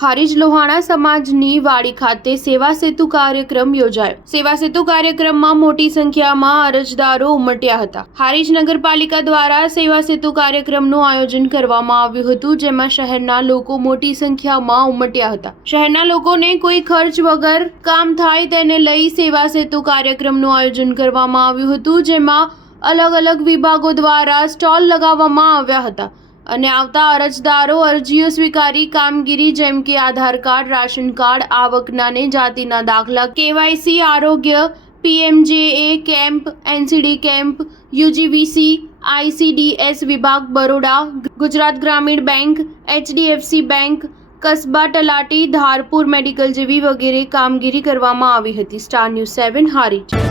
હારીજ લોહાણા સમાજની વાડી ખાતે સેવા સેતુ કાર્યક્રમ યોજાયો। સેવા સેતુ કાર્યક્રમમાં મોટી સંખ્યામાં અરજદારો ઉમટ્યા હતા। હારીજ નગરપાલિકા દ્વારા સેવા સેતુ કાર્યક્રમનું આયોજન કરવામાં આવ્યું હતું, જેમાં શહેરના લોકો મોટી સંખ્યામાં ઉમટ્યા હતા। શહેરના લોકોને કોઈ ખર્ચ વગર કામ થાય તેને લઈ સેવા સેતુ કાર્યક્રમનું આયોજન કરવામાં આવ્યું હતું, જેમાં અલગ અલગ વિભાગો દ્વારા સ્ટોલ લગાવવામાં આવ્યા હતા અને આવતા અરજદારો અરજીઓ સ્વીકારી કામગીરી જેમ કે આધાર કાર્ડ, રાશન કાર્ડ, આવકના ને જાતિના દાખલા, KYC, આરોગ્ય, PMJA camp, NCD camp, UGVC, ICDS વિભાગ, બરોડા, ગુજરાત ગ્રામીણ બેંક, HDFC બેંક, કસ્બા તલાટી, ધારપુર મેડિકલ જેવી વગેરે કામગીરી કરવામાં આવી હતી। Star news 7 Harij.